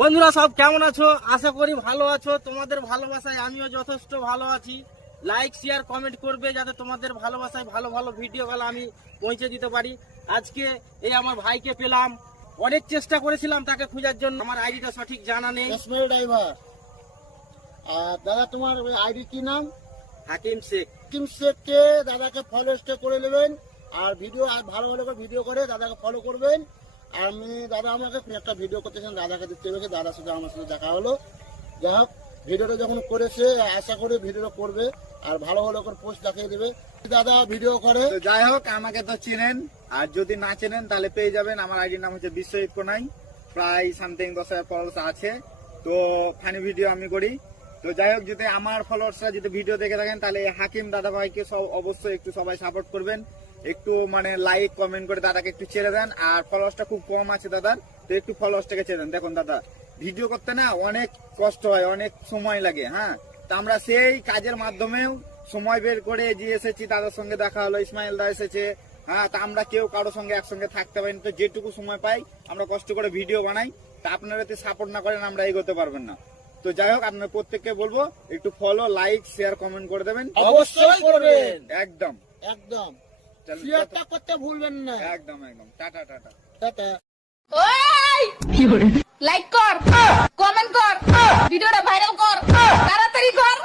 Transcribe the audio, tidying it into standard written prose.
বন্ধুরা সব কেমন আছো? আশা করি ভালো আছো। তোমাদের ভালোবাসায় আমিও যথেষ্ট ভালো আছি। লাইক শেয়ার কমেন্ট করবে যাতে তোমাদের ভালোবাসায় ভালো ভালো ভিডিওগুলো আমি পৌঁছে দিতে পারি। আজকে এই আমার ভাইকে পেলাম, অনেক চেষ্টা করেছিলাম তাকে খোঁজার জন্য, আমার আইডিটা সঠিক জানা নেই। ড্রাইভার। আর দাদা তোমার আইডি কি নাম? হাকিম শেখ। হাকিম শেখকে দাদাকে ফলো করে নেবেন। আর ভিডিও আর ভালো ভালো করে ভিডিও করে দাদাকে ফলো করবেন। আর আমি দাদা আমাকে একটা ভিডিও করতেছেন, দাদাকে দেখতে পেয়েছে, দাদার সাথে আমার সাথে দেখা হলো। যাই হোক, ভিডিওটা যখন করেছে আশা করি ভিডিওটা করবে আর ভালো ভালো করে পোস্ট দেখিয়ে দেবে। দাদা ভিডিও করে। তো যাই হোক, আমাকে তো চেনেন, আর যদি না চেনেন তাহলে পেয়ে যাবেন। আমার আইডির নাম হচ্ছে বিশ্বজিৎ কোনাই, প্রায় সামথিং 10,000 ফলোয়ার্স আছে। তো ফানি ভিডিও আমি করি। তো যাই হোক, যদি আমার ফলোয়ার্সরা যদি ভিডিও দেখে থাকেন তাহলে হাকিম দাদা ভাইকে সব অবশ্যই একটু সবাই সাপোর্ট করবেন, একটু মানে লাইক কমেন্ট করে দাদাকে একটু ছেড়ে দেন। আর ফলোয়ার্সটা খুব কম আছে দাদার, তো একটু ফলোয়ার্সটাকে ছেড়ে দেন। দেখুন দাদা, ভিডিও করতে না অনেক কষ্ট হয়, অনেক সময় লাগে। হ্যাঁ, তো আমরা সেই কাজের মাধ্যমেও সময় বের করে যে এসেছি, দাদার সঙ্গে দেখা হলো, ইসমাইল দা এসেছে। হ্যাঁ, তা আমরা কেউ কারোর সঙ্গে একসঙ্গে থাকতে পারি না। তো যেটুকু সময় পাই আমরা কষ্ট করে ভিডিও বানাই। তা আপনারা যদি সাপোর্ট না করেন আমরা এগোতে পারবেন না। তো যাই হোক, আপনার প্রত্যেককে বলবো একটু ফলো লাইক শেয়ার কমেন্ট করে দেবেন। অবশ্যই করবেন। একদম একদম চল, শেয়ারটা করতে ভুলবেন না। একদম একদম টাটা টাটা। টাটা। লাইক কর, কমেন্ট কর, ভিডিওটা ভাইরাল কর, তাড়াতাড়ি কর।